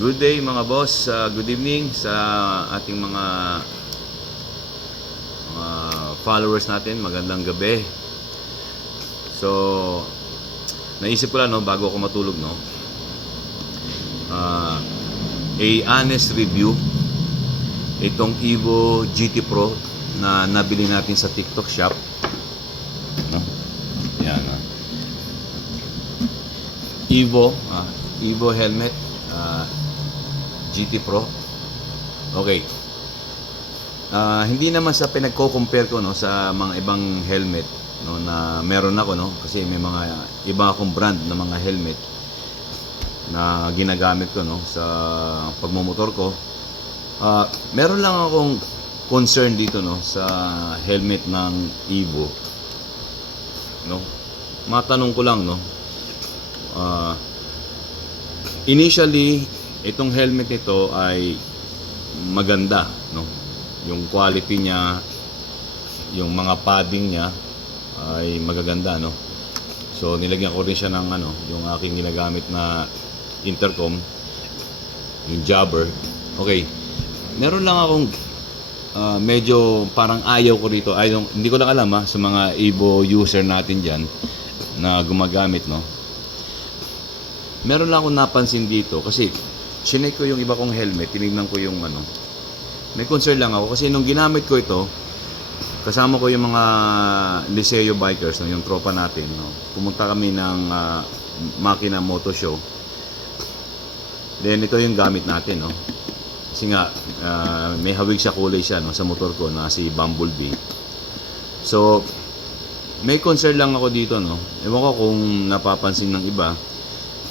Good day mga boss, good evening sa ating mga followers natin. Magandang gabi. So, naisip ko lang no, bago ako matulog no, a honest review itong Evo GT Pro na nabili natin sa TikTok shop no? Yan, Evo helmet GT Pro. Okay. Hindi naman sa pinagko-compare ko no sa mga ibang helmet no na meron ako no, kasi may mga iba akong brand na mga helmet na ginagamit ko no sa pagmomotor ko. Meron lang akong concern dito no sa helmet ng Evo no. Matanong ko lang no. Initially, itong helmet nito ay maganda no. Yung quality niya, yung mga padding niya ay magaganda no. So nilagyan ko rin siya ng ano, yung aking ginagamit na intercom, yung jabber. Okay. Meron lang akong medyo parang ayaw ko rito. Hindi ko lang alam sa mga Evo user natin diyan na gumagamit no. Meron lang akong napansin dito kasi chinek ko yung iba kong helmet, tinignan ko yung ano. May concern lang ako kasi nung ginamit ko ito, kasama ko yung mga Liceo bikers, no, yung tropa natin. No. Pumunta kami ng Makina Moto Show. Then ito yung gamit natin. No. Kasi nga, may hawig sa kulay siya no, sa motor ko na si Bumblebee. So, may concern lang ako dito. No. Ewan ko kung napapansin ng iba.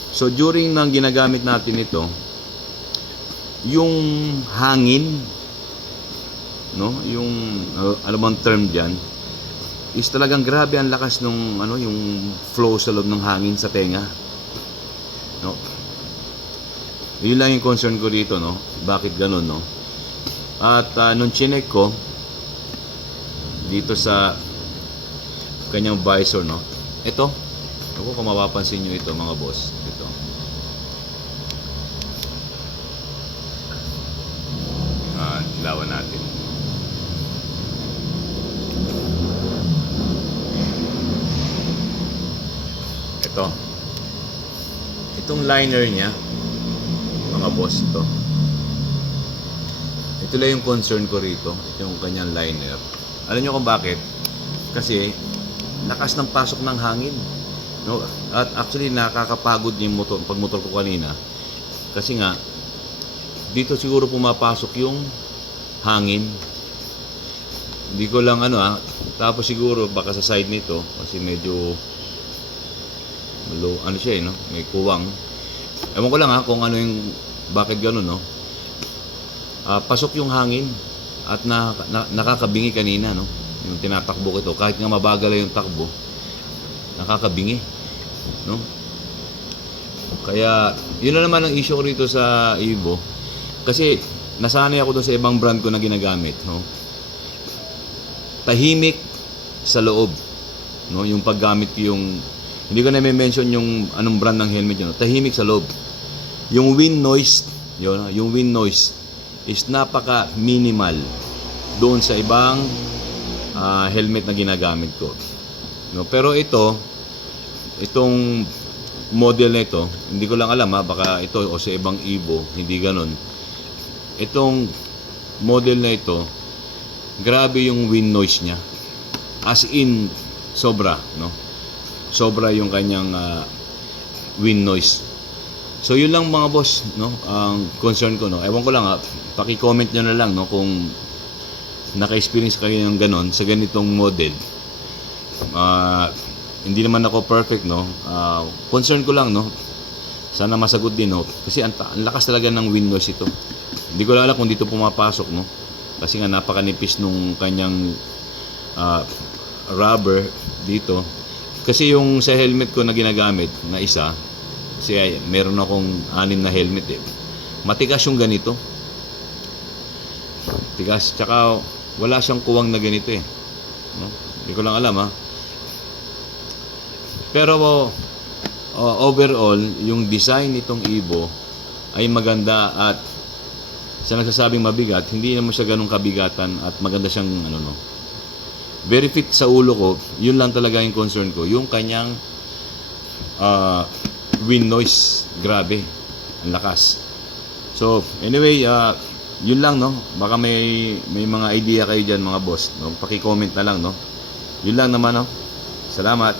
So during nang ginagamit natin ito, yung hangin no, yung ano bang term diyan, is talagang grabe ang lakas nung ano, yung flow sa loob ng hangin sa tenga. No. Yun lang yung concern ko dito no. Bakit ganoon no? At nung chinek ko dito sa kanyang visor no. Ito, ako kung mapapansin nyo ito mga boss, ito. Ilawan natin. Ito. Itong liner niya, mga boss, ito. Ito lang yung concern ko rito. Ito yung kanyang liner. Alam nyo kung bakit? Kasi, lakas ng pasok ng hangin. No, at actually nakakapagod yung motor, pagmotor ko kanina. Kasi nga dito siguro pumapasok yung hangin. Hindi ko lang tapos siguro baka sa side nito kasi medyo low, ano siya no, may kuwang. Ewan ko lang kung ano yung bakit gano'n no. Pasok yung hangin at nakakabingi kanina no. Yung tinatakbo ko ito, kahit nga mabagal yung takbo, nakakabingi no. Kaya yun na naman ang issue ko rito sa Evo kasi nasanay ako doon sa ibang brand ko na ginagamit no. Tahimik sa loob no, yung paggamit, yung hindi ko na mention yung anong brand ng helmet yun, tahimik sa loob. Yung wind noise yun, yung wind noise is napaka minimal doon sa ibang helmet na ginagamit ko no. Pero itong model na ito, hindi ko lang alam baka ito o sa ibang Evo hindi ganon. Itong model na ito, grabe yung wind noise niya, as in sobra no, sobra yung kanyang wind noise. So yun lang mga boss no, ang concern ko no. Ewan ko lang paki-comment nyo na lang no kung naka-experience kayo ng ganon sa ganitong model. Hindi naman ako perfect no. Concern ko lang no, sana masagot din no, kasi ang lakas talaga ng wind noise ito. Hindi ko alam kung dito pumapasok no, kasi nga napakanipis nung kanyang rubber dito. Kasi yung sa helmet ko na ginagamit na isa, kasi meron akong 6 na helmet matigas yung ganito, tigas, tsaka wala siyang kuwang na ganito no? Hindi ko lang alam Pero overall, yung design nitong Evo ay maganda at sa nagsasabing mabigat, hindi naman siya ganun kabigatan at maganda siyang very fit sa ulo ko. Yun lang talaga yung concern ko, yung kanyang wind noise, grabe, ang lakas. So anyway, yun lang, no. Baka may mga idea kayo diyan, mga boss, no. Paki-comment na lang, no. Yun lang naman, no. Salamat.